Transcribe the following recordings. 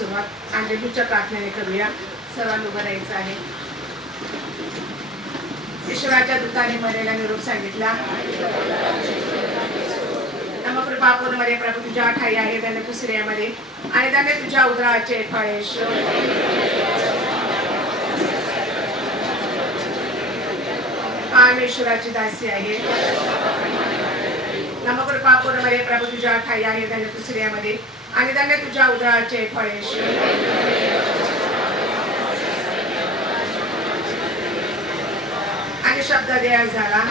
सुरुवात अंजलीच्या प्रार्थनेने करूया. सर्वांना उभं राहायचं आहे. ईश्वराच्या दूताने मरेला निरोप सांगितला. नमकृपा पूर्ण मध्ये प्रभू तुझ्या ठाई आहे त्याने कुसऱ्यामध्ये आणि त्याने तुझ्या उदराचे फळेश. ईश्वराची दासी आहे. नमकृपा पूर्ण मध्ये प्रभू तुझ्या ठाई आहे त्याने कुसऱ्यामध्ये आणि त्याने तुझ्या उदराचे फळेश. आणि शब्द देह झाला.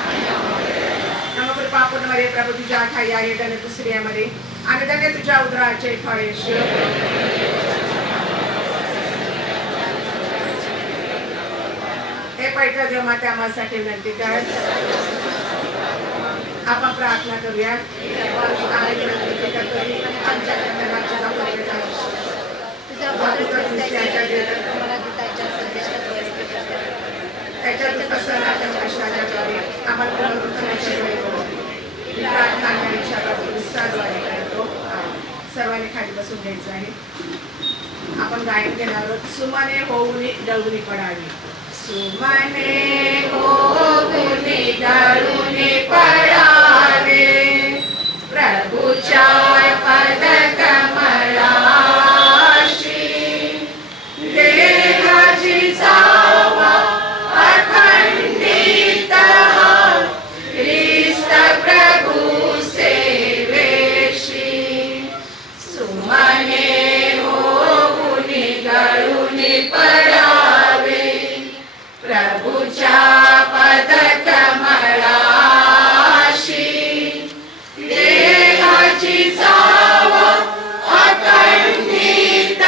नमकृपा पूर्ण मध्ये प्रभू तुझ्या ठाई आहे त्याने कुसऱ्यामध्ये आणि त्याने तुझ्या उदराचे फळेश. हे पवित्र देव माते आम्हासाठी विनंती कर. आपण प्रार्थना करूया. सर्वांनी खाली बसून घ्यायचं आहे. आपण गायन केणार आहोत. सुमने होऊनी डळूनी पडावी. सुमने होऊनी डळूनी पडावे प्रभूच्या पद कमळाशी देहाची जावा अखंडित ख्रिस्त प्रभू सेवेशी. सुमने होऊनी डळूनी पडावे प्रभूच्या पद कमळाशी देहाची जावा अखंडित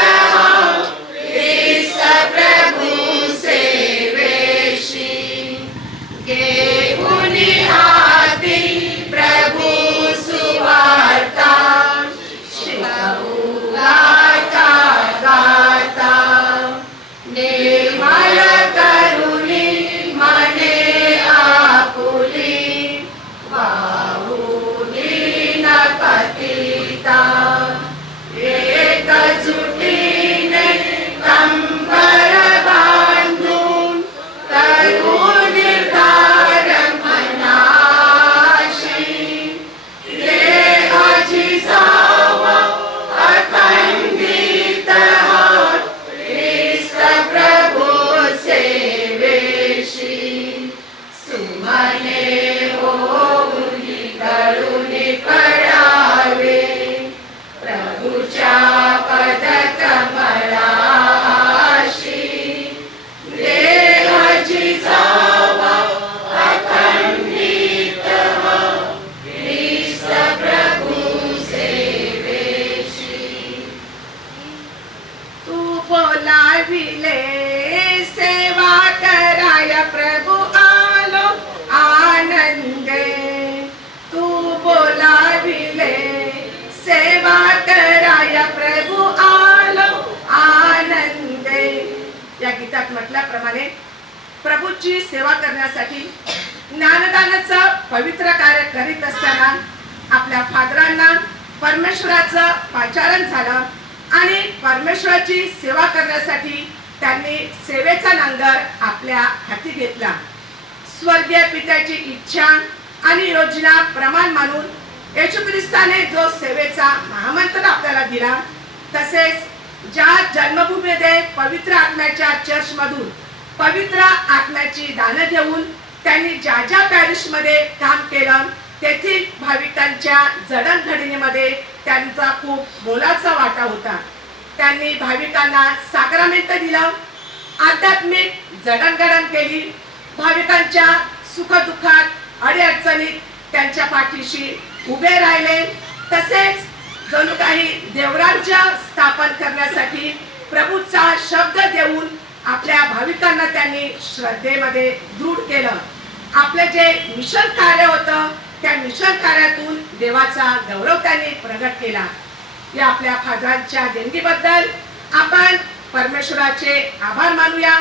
ख्रिस्त प्रभू सेवेशी. घेऊनी हाती प्रभू सुवार्ता शिकवू गाता गाता निर्मळ करुणी मने आपुली वाहुनी न पतिता. एकजुटीने कंबर बांधून करू निर्धार मनाशी देहाची जावा अखंडित ख्रिस्त प्रभू सेवेशी. सुमने होऊनी डळूनी पडावे प्रभूच्या पद कमळाशी देहाची जावा अखंडित ख्रिस्त प्रभू सेवेशी. तू बोलाविले सेवा कराया प्रभू आलो आनंदे. तू बोलाविले सेवा कराया प्रभू आलो आनंदे. या गीतात म्हटल्याप्रमाणे प्रभूची सेवा करण्यासाठी ज्ञानदानाचं पवित्र कार्य करीत असताना आपल्या फादरांना परमेश्वराचं पाचारण झालं आणि परमेश्वराची सेवा करण्यासाठी त्यांनी सेवेचा नांगर आपल्या हाती घेतला. स्वर्गीय पित्याची इच्छा आणि योजना प्रमाण मानून येशू ख्रिस्ताने जो सेवेचा महामंत्र आपल्याला दिला तसेच ज्या जन्मभूमीमध्ये पवित्र आत्म्याच्या चर्चमधून पवित्र आत्म्याची दानं देऊन त्यांनी ज्या ज्या पॅरिशमध्ये काम केलं तेथील भाविकांच्या जडणघडणीमध्ये त्यांचा खूप मोलाचा वाटा होता. त्यांनी भाविकांना साक्रामेंट दिलं, आध्यात्मिक जडणघडण केली, भाविकांच्या सुखदुःखात अडीअडचणीत त्यांच्या पाठीशी उभे राहिले. तसेच जणू काही देवराज्य स्थापन करण्यासाठी प्रभूचा शब्द देऊन आपल्या भाविकांना त्यांनी श्रद्धेमध्ये दृढ केलं. आपले जे मिशन कार्य होतं त्या मिशन कार्यातून देवाचा गौरव त्यांनी प्रगट केला. या आपल्या फादरांच्या देणगीबद्दल आपण परमेश्वराचे आभार मानूया,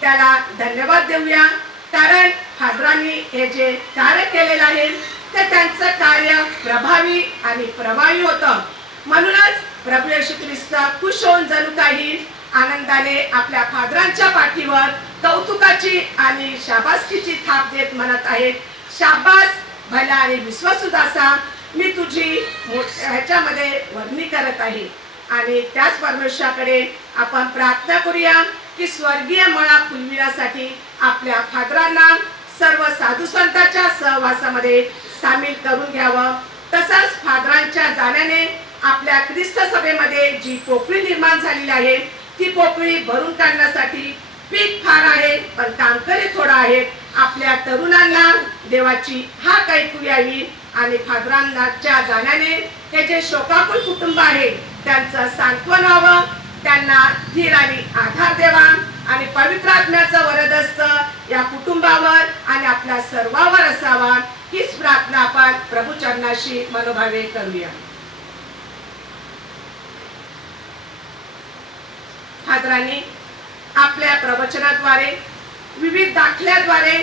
त्याला धन्यवाद देऊया. कारण फादरांनी हे जे कार्य केलेलं आहे ते त्यांचं कार्य प्रभावी आणि प्रभावी होतं. म्हणूनच प्रभू येशू ख्रिस्त खुश होऊन जणू काही आनंदाने आपल्या फादरांच्या पाठीवर कौतुकाची आणि शाबासकीची थाप देत म्हणत आहेत, शाबास भला आणि विश्वासू दासा, मी तुझी ह्याच्यामध्ये वर्णी करत आहे. आणि त्याच परमेश्वराकडे आपण प्रार्थना करूया की स्वर्गीय मळा फुलविण्यासाठी आपल्या फादरांना सर्व साधू संतांच्या सहवासामध्ये सामील करून घ्यावं. तसंच फादरांच्या जाण्याने आपल्या ख्रिस्त सभेमध्ये जी पोकळी निर्माण झालेली आहे ती पोकळी भरून काढण्यासाठी पीक फार आहे पण कामकरी थोडा आहे. आपल्या तरुणांना देवाची हाक ऐकू यावी आणि फादरांच्या जाण्याने हे जे शोकाकुल कुटुंब आहे त्यांचं सांत्वन व्हावं, त्यांना धीर आणि आधार द्यावा आणि पवित्र आत्म्याचं वरदहस्त या कुटुंबावर आणि आपल्या सर्वांवर असावा. हीच प्रार्थना आपण प्रभू चरणाशी मनोभावे करूया. फादरांनी आपल्या प्रवचनाद्वारे विविध दाखल्याद्वारे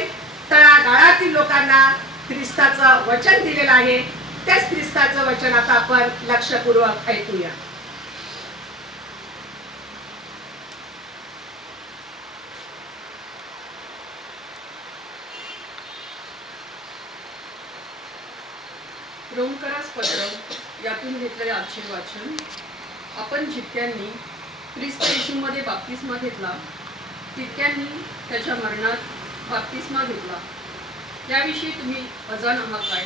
तळागाळातील लोकांना ख्रिस्ताचं वचन दिलेलं आहे. त्याच ख्रिस्ताचं वचन आता आपण लक्षपूर्वक ऐकूया. रोमकरास पत्र यातून घेतलेले आजचे वाचन. आपण जितक्यांनी ख्रिस्त येशूमध्ये बाप्तिस्मा घेतला तितक्यांनी त्याच्या मरणात बाप्तिस्मा घेतला. याविषयी तुम्ही अजाण आहात काय?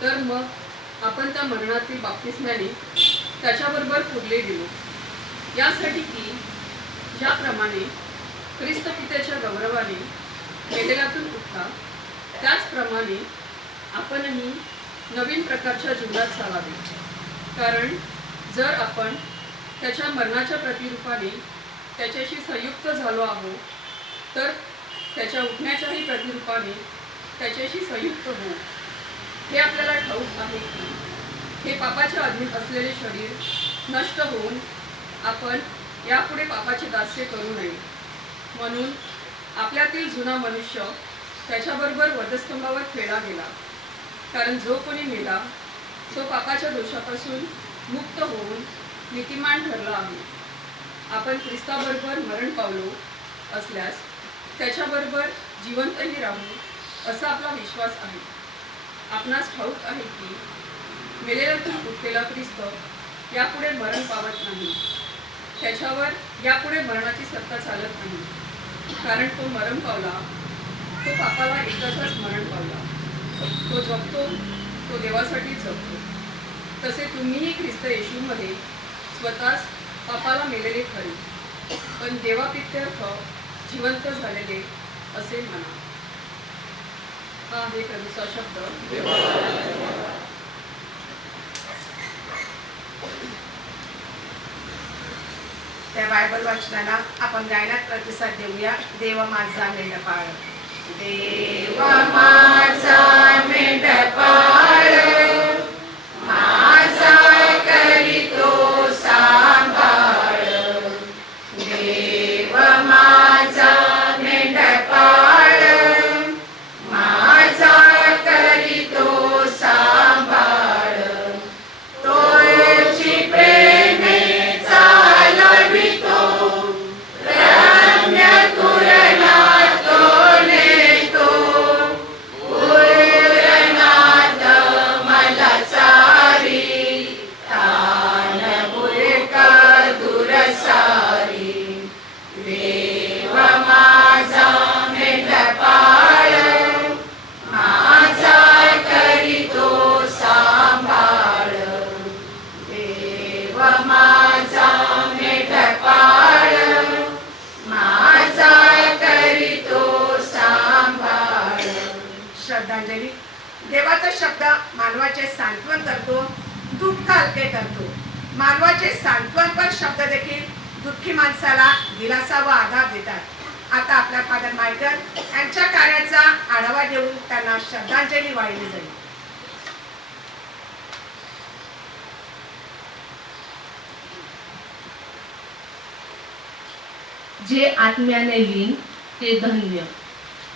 तर मग आपण त्या मरणातील बाप्तिस्म्याने त्याच्याबरोबर पुरले गेलो, यासाठी की ज्याप्रमाणे ख्रिस्त पित्याच्या गौरवाने मेलेल्यातून उठला त्याचप्रमाणे आपणही नवीन प्रकारच्या जीवनात चालावे. कारण जर आपण त्याच्या मरणाच्या प्रतिरूपाने त्याच्याशी संयुक्त झालो आहोत तर त्याच्या उठण्याच्याही प्रतिरूपाने त्याच्याशी संयुक्त होऊ. हे आपल्याला ठाऊक आहे की हे पापाच्या अधीन असलेले शरीर नष्ट होऊन आपण यापुढे पापाचे दास्य करू नये. म्हणून आपल्यातील जुना मनुष्य त्याच्याबरोबर वधस्तंभावर खेळला गेला. कारण जो कोणी मेला तो पापाच्या दोषापासून मुक्त होऊन नीतिमान ठरला आहे. आपण ख्रिस्ताबरोबर मरण पावलो असल्यास त्याच्याबरोबर जिवंतही राहू असा आपला विश्वास आहे. आपणास ठाऊक आहे की मेलेल्यातून उठलेला ख्रिस्त यापुढे मरण पावत नाही. त्याच्यावर यापुढे मरणाची सत्ता चालत नाही. कारण तो मरण पावला, तो पापाला एकदाच मरण पावला. तो जगतो, तो देवासाठी जगतो. तसे तुम्हीही ख्रिस्त येशूमध्ये स्वतःच पापाला मेलेले खरे पण देवापित्यर्थ जिवंत झालेले असे म्हणा. हा आहे प्रभूचा शब्द. त्या बायबल वाचनाला आपण गायनात प्रतिसाद देऊया. देव माझा मेंढपाळ, देव माझा मेंढपाळ, माझा करीतो सांभाळ. देव माझा मेंढपाळ, माझा करीतो सांभाळ. तोची प्रेमे चालवितो, रम्य कुरणात नेतो. कुरणात मला चारी, तान बुरका दुरसारी. देव माझा मेंढपाळ, माझा करीतो सांभाळ. देव माझा मेंढपाळ, माझा करीतो सांभाळ. श्रद्धांजली. देवाचा शब्द मानवाचे सांत्वन करतो, दुःख हलके करतो. मानवाचे सांत्वनपर शब्द देखील दुःखी माणसाला दिलासा व आधार देतात. आता आपल्या फादर मायकल यांच्या कार्याचा आढावा देऊन त्यांना श्रद्धांजली वाहिली जाईल. जे आत्म्याने लीन ते धन्य,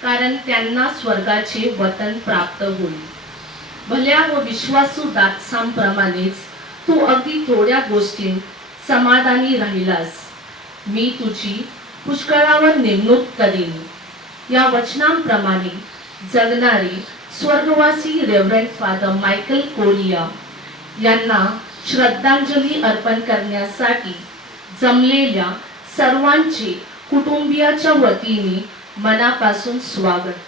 कारण त्यांना स्वर्गाचे वतन प्राप्त होईल. भल्या व विश्वासू दासांप्रमाणेच तू अगदी थोड्या गोष्टीत समाधानी राहिलास. मी तुझी पुष्कळावर नेमणूक करीन. या वचनांप्रमाणे जगणारे स्वर्गवासी रेव्हरंड फादर मायकल कोरिया यांना श्रद्धांजली अर्पण करण्यासाठी जमलेल्या सर्वांचे कुटुंबियाच्या वतीने मनापासून स्वागत.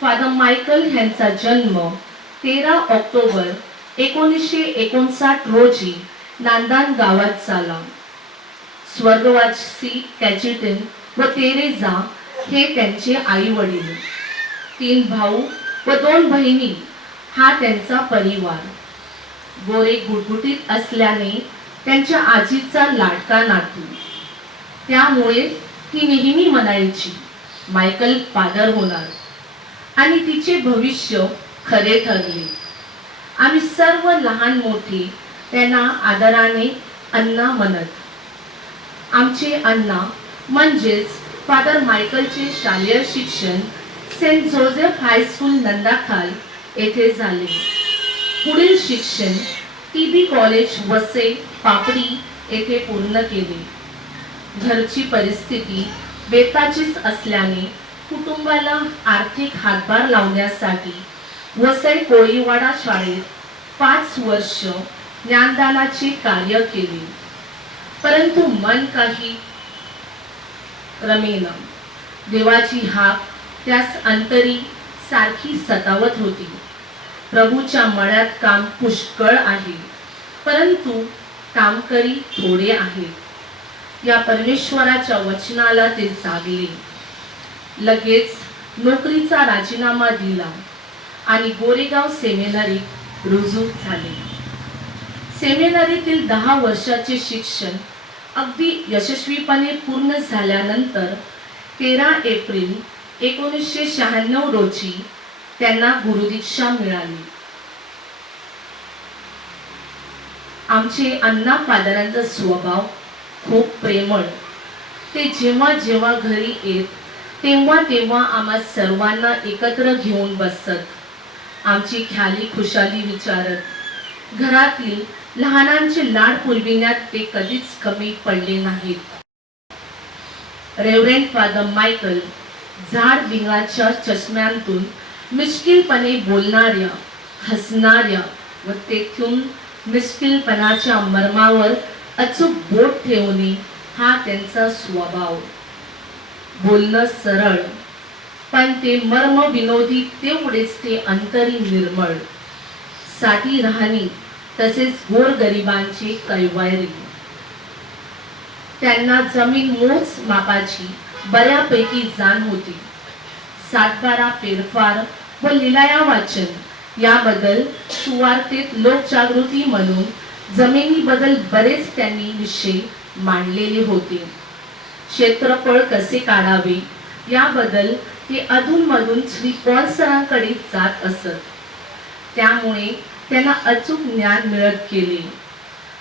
फादर मायकल यांचा जन्म 13 ऑक्टोबर 1959 रोजी नांदान गावात झाला. स्वर्गवासी कॅचिटिन व तेरेजा हे त्यांचे आई वडील. 3 भाऊ व 2 बहिणी हा त्यांचा परिवार. गोरे गुटगुटीत असल्याने त्यांच्या आजीचा लाडका नातू. त्यामुळे ती नेहमी म्हणायची मायकल फादर होणार आणि तिचे भविष्य खरे ठरले. आम्ही सर्व लहान मोठे त्यांना आदराने अण्णा म्हणत. आमचे अण्णा म्हणजेच फादर मायकलचे शालेय शिक्षण सेंट जोसेफ हायस्कूल नंदाखाल येथे झाले. पुढील शिक्षण टीबी कॉलेज वसई पापडी येथे पूर्ण केले. घरची परिस्थिती बेताचीच असल्याने कुटुंबाला आर्थिक हातभार लावण्यासाठी वसई कोळीवाडा शाळेत 5 वर्ष ज्ञानदानाचे कार्य केले. परंतु मन काही रमेना. देवाची हाक त्यास अंतरी सारखी सतावत होती. प्रभूच्या मळ्यात काम पुष्कळ आहे, परंतु कामकरी थोडे आहेत. या परमेश्वराच्या वचनाला ते जागले. लगेच नोकरीचा राजीनामा दिला आणि गोरेगाव सेमिनरीत रुजू झाले. सेमिनरीतील 10 वर्षाचे शिक्षण अगदी यशस्वीपणे पूर्ण झाल्यानंतर 13 एप्रिल 1996 रोजी त्यांना गुरुदीक्षा मिळाली. आमचे अण्णा फादरांचा स्वभाव खूप प्रेमळ. ते जेव्हा जेव्हा घरी येत तेव्हा तेव्हा आम्हा सर्वांना एकत्र घेऊन बसत. आमची ख्याली खुशाली विचारत. घरातील लहानांचे लाड पुरविण्यात ते कधीच कमी पडले नाहीत. रेव्हरंड फादर मायकल झाड बिंगाच्या चष्म्यांतून मिश्किलपणे बोलणाऱ्या, हसणाऱ्या व तेथून मिश्किलपणाच्या मर्मावर अचूक बोट ठेवणे हा त्यांचा स्वभाव. बोलणं सरळ, पण ते मर्म विनोदी तेवढेच ते अंतरी निर्मळ. साधी राहणी तसेच गोरगरिबांचे कैवारी. त्यांना जमीन मोज मापाची बऱ्यापैकी जाण होती. 7-12 फेरफार व लिलाया वाचन याबद्दल सुवार्तेत लोकजागृती म्हणून जमिनीबद्दल बरेच त्यांनी विषय मांडलेले होते. क्षेत्रफळ कसे काढावे याबद्दल ते अधूनमधून श्री पॉल सरांकडे जात असत. त्यामुळे त्यांना अचूक ज्ञान मिळत गेले.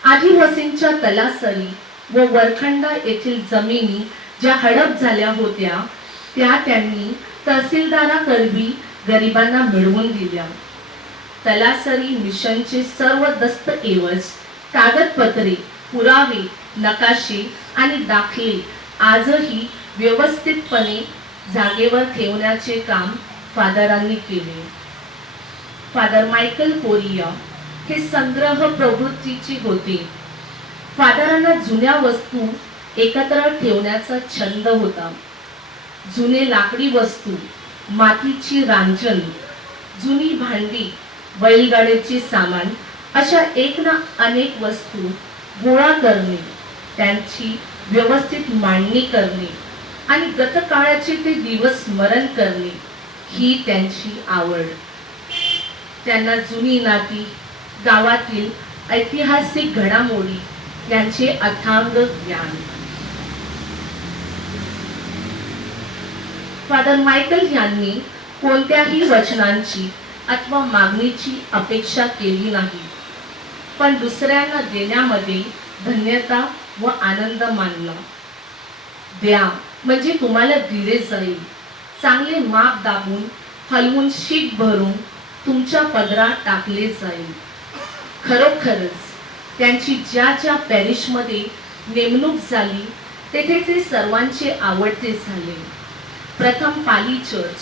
आदिवासींच्या तलासरी व वरखंडा येथील जमिनी ज्या हडप झाल्या होत्या त्या त्यांनी तहसीलदाराकरवी गरिबांना मिळवून दिल्या. तलासरी मिशनचे सर्व दस्तऐवज, कागदपत्रे, पुरावे, नकाशे आणि दाखले आजही व्यवस्थितपणे जागेवर ठेवण्याचे काम फादरांनी केले. फादर मायकल कोरिया हे संग्रह प्रवृत्तीचे होते. फादरांना जुन्या वस्तू एकत्र ठेवण्याचा छंद होता. जुने लाकडी वस्तू, मातीची रांजण, जुनी भांडी, बैलगाडीचे सामान अशा एक ना अनेक वस्तू गोळा करणे, त्यांची व्यवस्थित मांडणी करणे आणि गतकाळाचे ते दिवस स्मरण करणे ही त्यांची आवड. त्यांना जुनी नाती, गावातील ऐतिहासिक घडामोडी यांचे अथांग ज्ञान. फादर मायकल यांनी कोणत्याही वचनांची अथवा मागणीची अपेक्षा केली नाही, पण दुसऱ्यांना देण्यामध्ये धन्यता व आनंद मानला. द्या म्हणजे तुम्हाला दिले जाईल. चांगले माप दाबून हलवून शीत भरून तुमच्या पदरात टाकले जाईल. खरोखरच त्यांची ज्या ज्या पॅरिशमध्ये नेमणूक झाली तेथे ते सर्वांचे आवडते झाले. प्रथम पाली चर्च,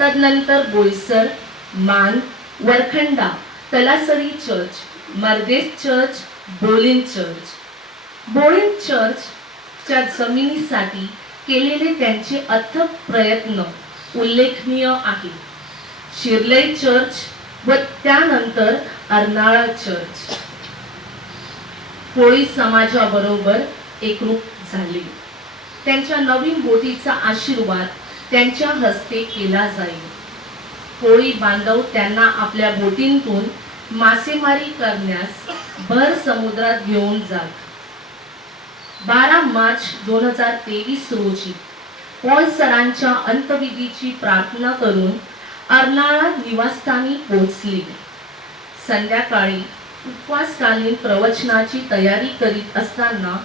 तदनंतर Boisar, Maan, Varkhanda, Talasari church, Mardes church, Bolin church. Bolin चर्चच्या जमिनीसाठी केलेले त्यांचे अथक प्रयत्न उल्लेखनीय आहे. शिर्लई चर्च व त्यानंतर अर्नाळा चर्च कोळी समाजाबरोबर एकरूप झाले. त्यांच्या नवीन बोटीचा आशीर्वाद त्यांच्या हस्ते केला जाईल. कोळी बांधव त्यांना आपल्या बोटींतून मासेमारी करण्यास भर समुद्रात घेऊन जात. 12 मार्च 2023 रोजी पॉल सरांच्या अंत्यविधीची प्रार्थना करून अर्नाळा निवासस्थानी पोहोचले. संध्याकाळी उपवासकालीन प्रवचनाची तयारी करीत असताना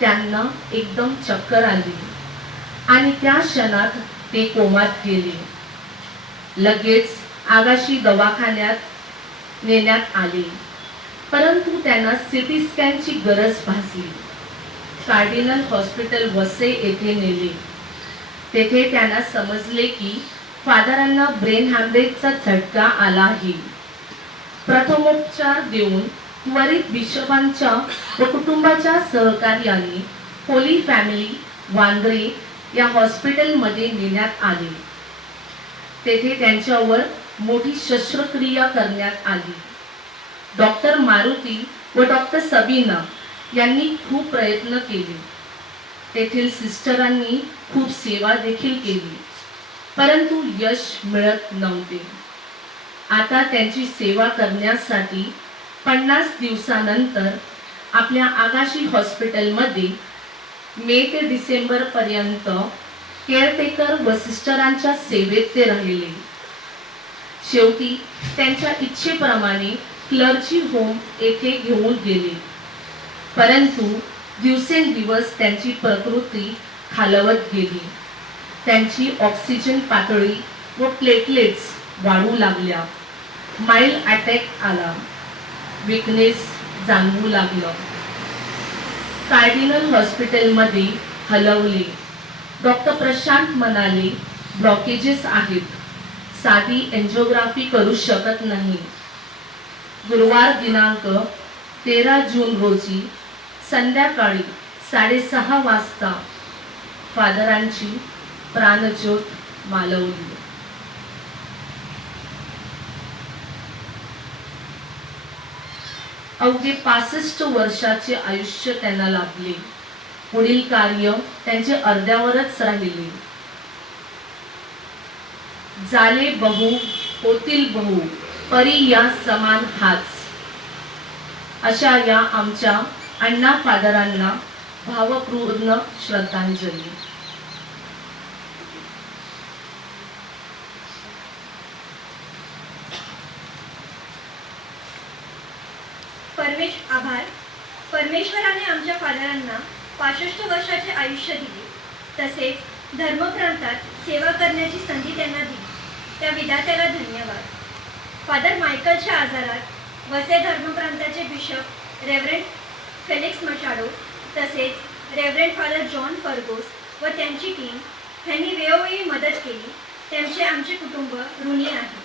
त्यांना एकदम चक्कर आली आणि त्या क्षणात ते कोमात गेले. लगेच आगाशी दवाखान्यात नेण्यात आले, परंतु त्यांना सिटी स्कॅनची गरज भासली. कार्डिनल हॉस्पिटल वसई येथे नेले. तेथे त्यांना समजले की फादरांना ब्रेन हॅमरेजचा झटका आला आहे. प्रथमोपचार देऊन त्वरित बिशपांच्या व कुटुंबाच्या सहकार्याने होली फॅमिली वांद्रे या हॉस्पिटलमध्ये नेण्यात आले. तेथे त्यांच्यावर मोठी शस्त्रक्रिया करण्यात आली. डॉक्टर मारुती व डॉक्टर सबीना यांनी खूप प्रयत्न केले. तेथील सिस्टरांनी खूप सेवा देखील केली, परंतु यश मिळत नव्हते. आता त्यांची सेवा करण्यासाठी 50 दिवसानंतर आपल्या आगाशी हॉस्पिटलमध्ये मे ते डिसेंबर पर्यंत केअरटेकर व सिस्टरांच्या सेवेत ते राहिले. शेवटी त्यांच्या इच्छेप्रमाणे क्लर्जी होम येथे घेऊन गेले, परंतु दिवसेंदिवस त्यांची प्रकृती खालवत गेली. त्यांची ऑक्सिजन पातळी व प्लेटलेट्स वाढू लागल्या. माइल्ड अटॅक आला. विकनेस जाणवू लागलं. कार्डिनल हॉस्पिटलमध्ये हलवले. डॉक्टर प्रशांत म्हणाले, ब्लॉकेजेस आहेत, साधी एंजिओग्राफी करू शकत नाही. गुरुवार दिनांक 13 जून रोजी संध्याकाळी 6:30 वाजता फादरांची प्राणज्योत मालवली. अवघे 65 वर्षाचे आयुष्य त्यांना लाभले. पुढील कार्य त्यांचे अर्ध्यावरच राहिले. झाले बहु होतील बहु परी या समान हाच, अशा या आमच्या अण्णा फादरांना भावपूर्ण श्रद्धांजली. आभार. परमेश्वराने आमच्या फादरांना 65 वर्षाचे आयुष्य दिले, तसेच धर्मप्रांतात सेवा करण्याची संधी त्यांना दिली. त्या विधात्याला धन्यवाद. फादर मायकलच्या आजारात वसई धर्मप्रांताचे बिशप रेव्हरंड फेलिक्स मचाडो तसेच रेव्हरंड फादर जॉन फर्गोस व त्यांची टीम ह्यांनी वेळोवेळी मदत केली. त्यांचे आमचे कुटुंब ऋणी आहे.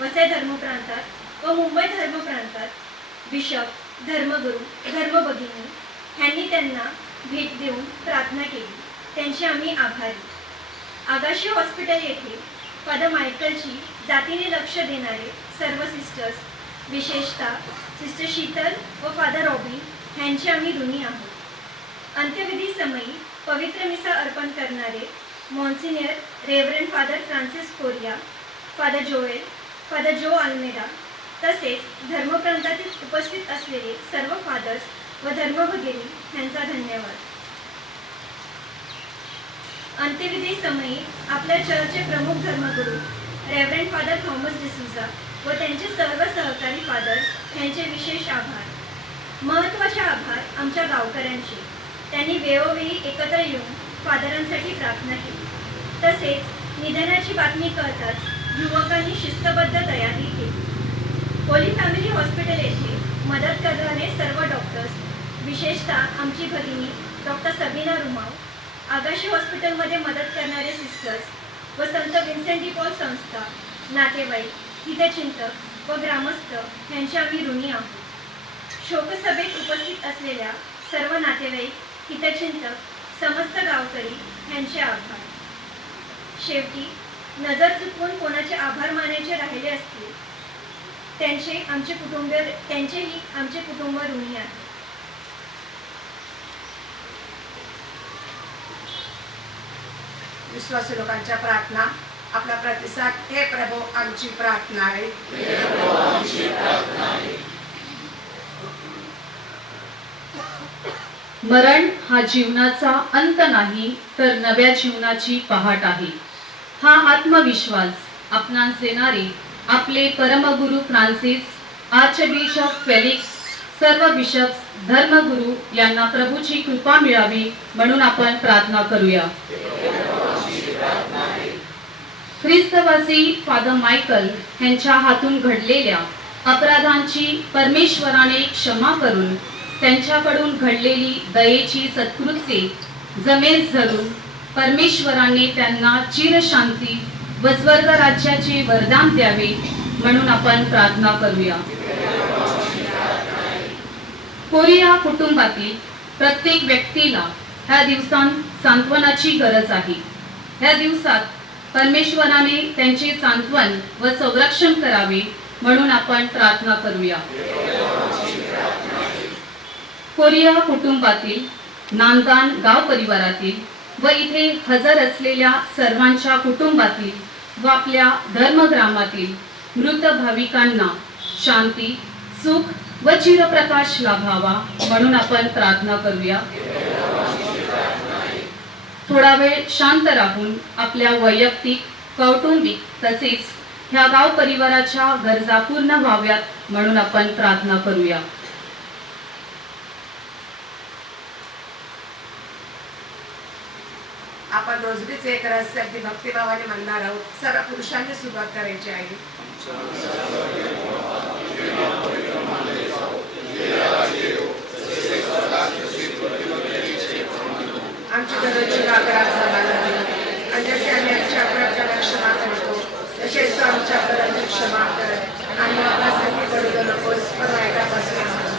वसई धर्मप्रांतात व मुंबई धर्मप्रांतात बिशप, धर्मगुरू, धर्मभगिनी ह्यांनी त्यांना भेट देऊन प्रार्थना केली. त्यांचे आम्ही आभारी. आगाशी हॉस्पिटल येथे फादर मायकलची जातीने लक्ष देणारे सर्व सिस्टर्स, विशेषतः सिस्टर शीतल व फादर रॉबिन ह्यांचे आम्ही ऋणी आहोत. अंत्यविधी समयी पवित्र मिसा अर्पण करणारे monsignor reverend father Francis Correa, father Joel, father Joe Almeida तसेच धर्मप्रांतातील उपस्थित असलेले सर्व फादर्स व धर्मभगिनी ह्यांचा धन्यवाद. अंत्यविधी समयी आपल्या चर्चचे प्रमुख धर्मगुरू रेव्हरंड फादर थॉमस डिसूजा व त्यांचे सर्व सहकारी फादर्स ह्यांचे विशेष आभार. महत्त्वाचे आभार आमच्या गावकऱ्यांचे. त्यांनी वेळोवेळी एकत्र येऊन फादरांसाठी प्रार्थना केली. तसेच निधनाची बातमी कळताच युवकांनी शिस्तबद्ध तयारी केली. होली फॅमिली हॉस्पिटल येथे मदत करणारे सर्व डॉक्टर्स, विशेषतः आमची भगिनी डॉक्टर सबीना रुमाव, आगाशी हॉस्पिटलमध्ये मदत करणारे सिस्टर्स व संत विन्सेंट डी पॉल संस्था, नातेवाईक, हितचिंतक व ग्रामस्थ यांचे आम्ही ऋणी आहोत. शोकसभेत उपस्थित असलेल्या सर्व नातेवाईक, हितचिंतक, समस्त गावकरी यांचे आभार. शेवटी नजर चुकवून कोणाचे आभार मानायचे राहिले असतील त्यांचेही आमचे कुटुंब ऋणी आहे. विश्वासी लोकांच्या प्रार्थना, आपला प्रतिसाद. हे प्रभू आमची प्रार्थना आहे. मरण हा जीवनाचा अंत नाही तर नव्या जीवनाची पहाट आहे. हा आत्मविश्वास आपणास देणारे आपले परमगुरु फ्रान्सिस, आर्चबिशप फेलिक्स, सर्व बिशप्स, धर्मगुरु यांना प्रभूची कृपा मिळावी म्हणून आपण प्रार्थना करूया. ख्रिस्तवासी फादर मायकल यांच्या हातून घडलेल्या अपराधांची परमेश्वराने क्षमा करून त्यांच्याकडून घडलेली दयेची सत्कृत्ये जमेस धरून परमेश्वराने त्यांना चिरशांती व स्वर्ग राज्याचे वरदान द्यावे म्हणून आपण प्रार्थना करूया. कोरिया कुटुंबातील प्रत्येक व्यक्तीला ह्या दिवसात सांत्वनाची गरज आहे. ह्या दिवसात परमेश्वराने त्यांचे सांत्वन व संरक्षण करावे म्हणून आपण प्रार्थना करूया. कोरिया कुटुंबातील नांदगान गाव परिवारातील व इथे हजर असलेल्या सर्वांच्या कुटुंबातील व आपल्या धर्मग्रामातील मृत भाविकांना शांती, सुख व चिरप्रकाश लाभावा म्हणून आपण प्रार्थना करूया. थोडा वेळ शांत राहून आपल्या वैयक्तिक, कौटुंबिक तसेच ह्या गाव परिवाराच्या गरजा पूर्ण व्हाव्यात म्हणून आपण प्रार्थना करूया. आपण रोजरीचे एक रहस्य अगदी भक्तिभावाने म्हणणार आहोत. सर्व पुरुषांनी सुरुवात करायची आहे. आमची दररोजची भाकर आज आम्हाला दे. आणि जसे आम्ही आमच्या अपराधाला क्षमा करतो तसेच तू आमच्या अपराधाची क्षमा कर. आणि आपल्यासाठी पडू नकोस पण वाईटापासून आम्हाला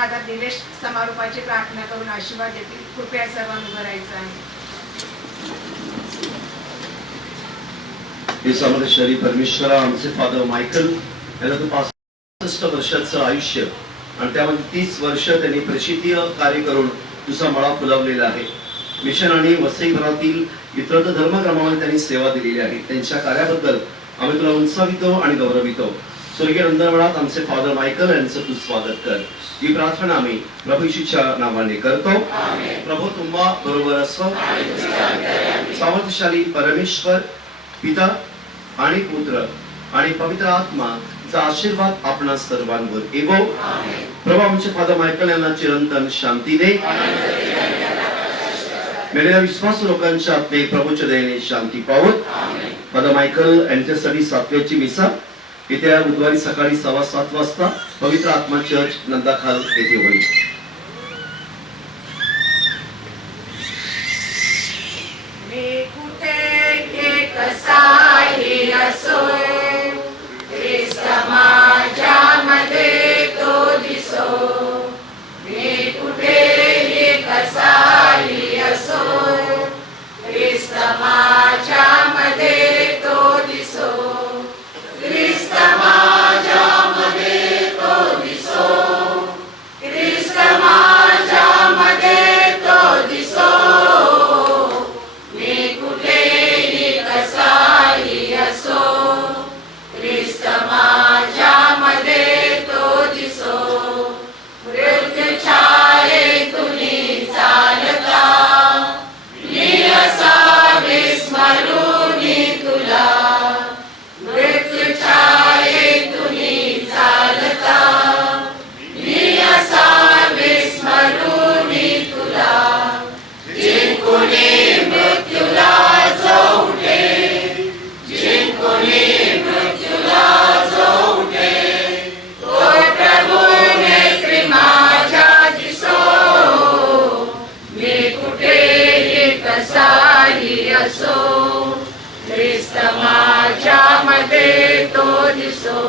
फादर निलेश समारोपाची प्रार्थना करून आशीर्वाद देतील. कृपया सर्वांनी उभं राहायचं आहे. दिवसामध्ये शरी परमेश्वरा आमचे फादर मायकल यांना तू 65 वर्षाचं आयुष्य आणि त्यामध्ये 30 वर्ष त्यांनी प्रचितीय कार्य करून तुझा मळा फुलवलेला आहे. मिशन आणि वसईभरातील इतर धर्मक्रमामध्ये त्यांनी सेवा दिलेली आहे. त्यांच्या कार्याबद्दल आम्ही तुला उंचावितो आणि गौरवितो. स्वर्गीय नंदनवनात आमचे फादर मायकल यांचं तू स्वागत कर. ही प्रार्थना आम्ही प्रभू येशूच्या नावाने करतो. प्रभू तुम्हा बरोबर असो. सामर्थ्यशाली परमेश्वर पिता आणि पुत्र आणि पवित्र आत्माचा आशीर्वाद आपणा सर्वांवर येवो. प्रभू आमचे फादर मायकल यांना चिरंतन शांती दे. मेलेल्या विश्वासू लोकांच्या आत्मे प्रभूच्या दयेने शांती पावत. फादर मायकल यांच्यासाठी 7व्याची मिसा येत्या बुधवारी सकाळी 7:15 वाजता पवित्र आत्मा चर्च नंदाखाल येथे होईल. मी कुठे कसाही असो, समाजामध्ये तो दिसो. मी कुठे कसाही असो, समाजामध्ये तो दिसो. समाजामध्ये तो दिसो. समाजामध्ये तो दिसो. मी कुठेही कसाही असो, समाजामध्ये तो दिसो. मृत्यूच्या तुनी चालता मी असावे स्मरुनी तुला. मृत्यूच्या तुनी चालता मी असावे स्मरुनी तुला. जिंकुनी मृत्यूला जो उठे, जिंकुनी मृत्यूला जो उठे, तो प्रभू नेत्री माझ्या दिसो. मी कुठेही कसाही असो, ख्रिस्त माझ्यामध्ये तो दिसो.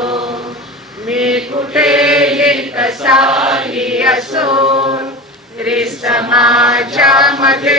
मी कुठेही कसाही असो, ख्रिस्त माझ्यामध्ये